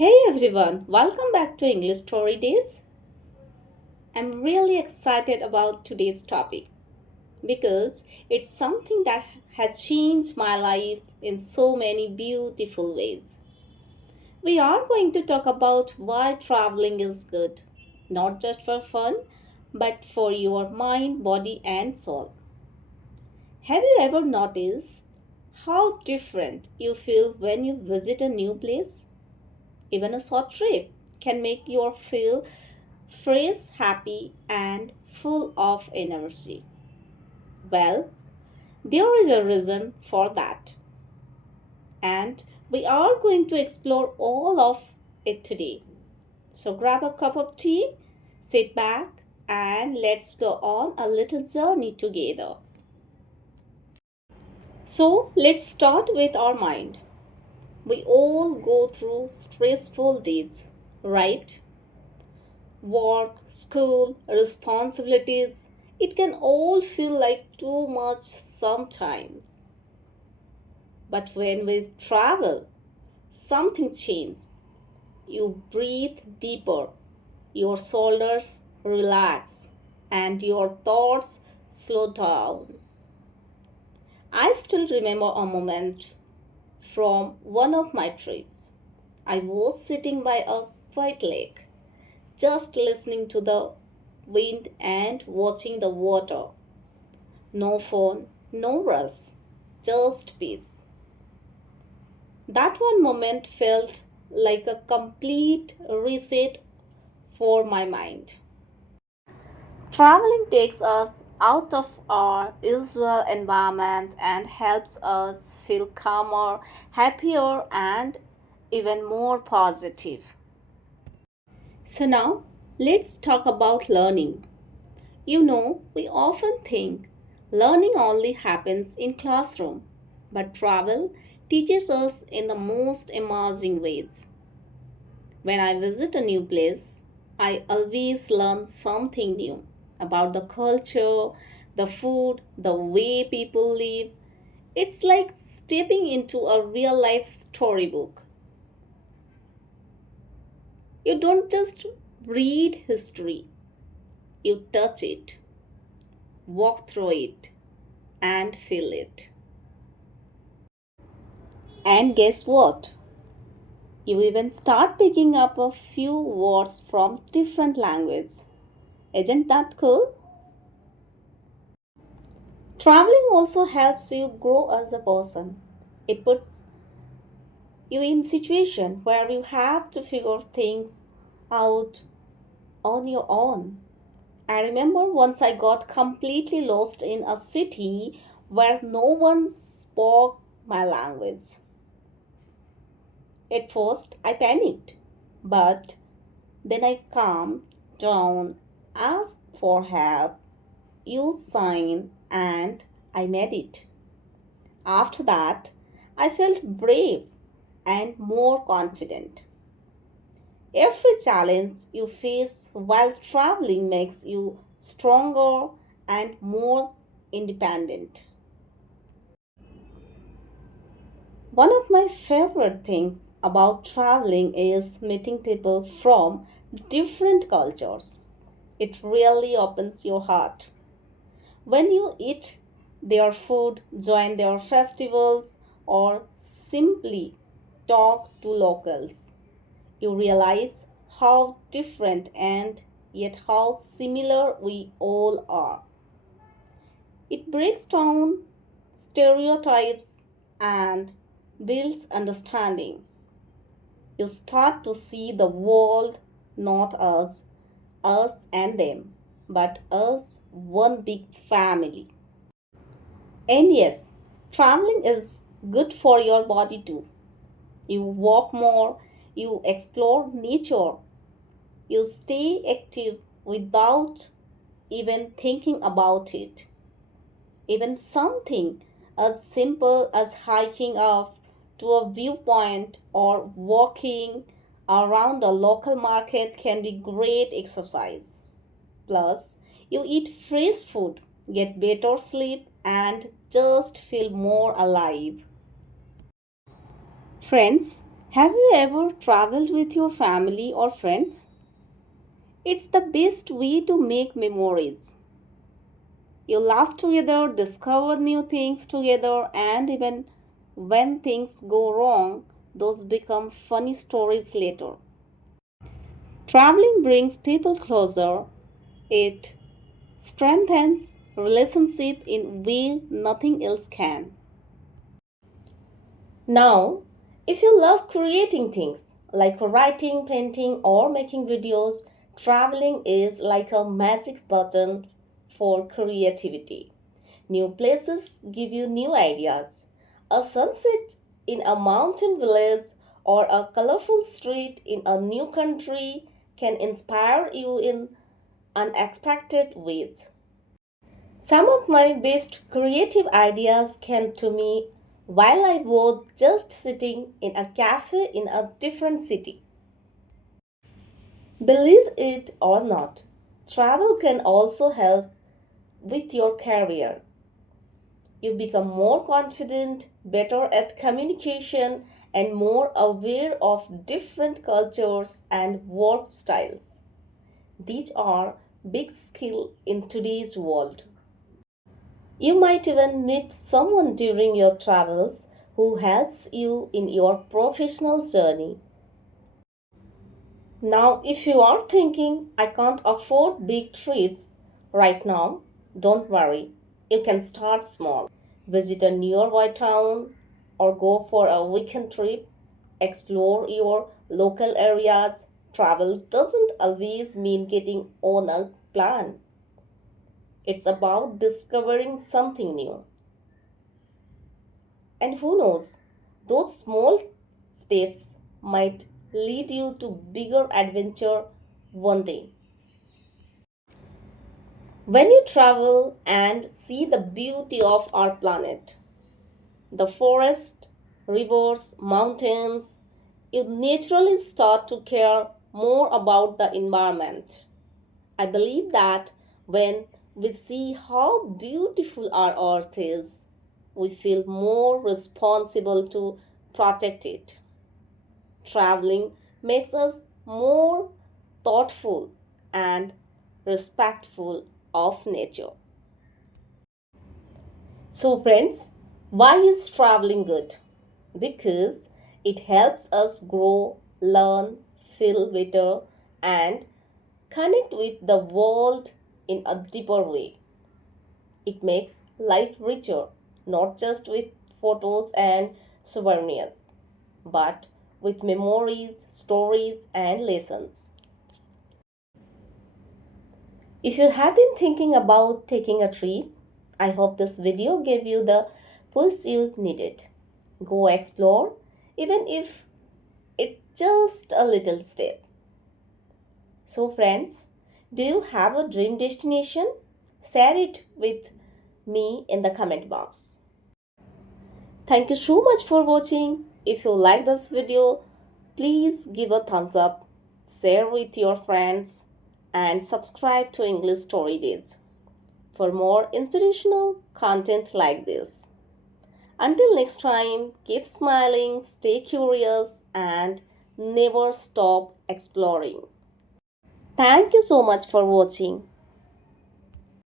Hey everyone, welcome back to English Story Days. I'm really excited about today's topic because it's something that has changed my life in so many beautiful ways. We are going to talk about why traveling is good, not just for fun, but for your mind, body, and soul. Have you ever noticed how different you feel when you visit a new place? Even a short trip can make you feel fresh, happy, and full of energy. Well, there is a reason for that, and we are going to explore all of it today. So grab a cup of tea, sit back, and let's go on a little journey together. So, let's start with our mind. We all go through stressful days, right? Work, school, responsibilities, it can all feel like too much sometimes. But when we travel, something changes. You breathe deeper, your shoulders relax, and your thoughts slow down. I still remember a moment from one of my trips. I was sitting by a quiet lake, just listening to the wind and watching the water. No phone, no rush, just peace. That one moment felt like a complete reset for my mind. Traveling takes us out of our usual environment and helps us feel calmer, happier, and even more positive. So, now let's talk about learning. We often think learning only happens in classroom, but travel teaches us in the most amazing ways. When I visit a new place, I always learn something new about the culture, the food, the way people live. It's like stepping into a real life storybook. You don't just read history, you touch it, walk through it, and feel it. And guess what? You even start picking up a few words from different languages. Isn't that cool? Traveling also helps you grow as a person. It puts you in situation where you have to figure things out on your own. I remember once I got completely lost in a city where no one spoke my language. At first, I panicked, but then I calmed down, asked for help, used sign, and I made it. After that, I felt brave and more confident. Every challenge you face while traveling makes you stronger and more independent. One of my favorite things about traveling is meeting people from different cultures. It really opens your heart. When you eat their food, join their festivals, or simply talk to locals, you realize how different and yet how similar we all are. It breaks down stereotypes and builds understanding. You start to see the world not as us and them, but as one big family. And yes, traveling is good for your body too. You walk more, you explore nature, you stay active without even thinking about it. Even something as simple as hiking up to a viewpoint or walking around a local market can be great exercise. Plus, you eat fresh food, get better sleep, and just feel more alive. Friends, Have you ever traveled with your family or friends? It's the best way to make memories. You laugh together, discover new things together, and even when things go wrong, those become funny stories later. Traveling brings people closer. It strengthens relationship in way nothing else can. Now, if you love creating things like writing, painting, or making videos, traveling is like a magic button for creativity. New places give you new ideas. A sunset in a mountain village or a colorful street in a new country can inspire you in unexpected ways. Some of my best creative ideas came to me while I was just sitting in a cafe in a different city. Believe it or not, travel can also help with your career. You become more confident, better at communication, and more aware of different cultures and work styles. These are big skills in today's world. You might even meet someone during your travels who helps you in your professional journey. Now, if you are thinking, I can't afford big trips right now, don't worry. You can start small. Visit a nearby town or go for a weekend trip. Explore your local areas. Travel doesn't always mean getting on a plan. It's about discovering something new. And who knows, those small steps might lead you to bigger adventure one day. When you travel and see the beauty of our planet, the forest, rivers, mountains, you naturally start to care more about the environment. I believe that when we see how beautiful our earth is, we feel more responsible to protect it. Traveling makes us more thoughtful and respectful of nature. So, friends, why is traveling good? Because it helps us grow, learn, feel better, and connect with the world in a deeper way. It makes life richer, not just with photos and souvenirs, but with memories, stories, and lessons. If you have been thinking about taking a trip, I hope this video gave you the push you needed. Go explore, even if it's just a little step. So, friends, do you have a dream destination? Share it with me in the comment box. Thank you so much for watching. If you like this video, please give a thumbs up, share with your friends, and subscribe to English Story Days for more inspirational content like this. Until next time, keep smiling, stay curious, and never stop exploring. Thank you so much for watching.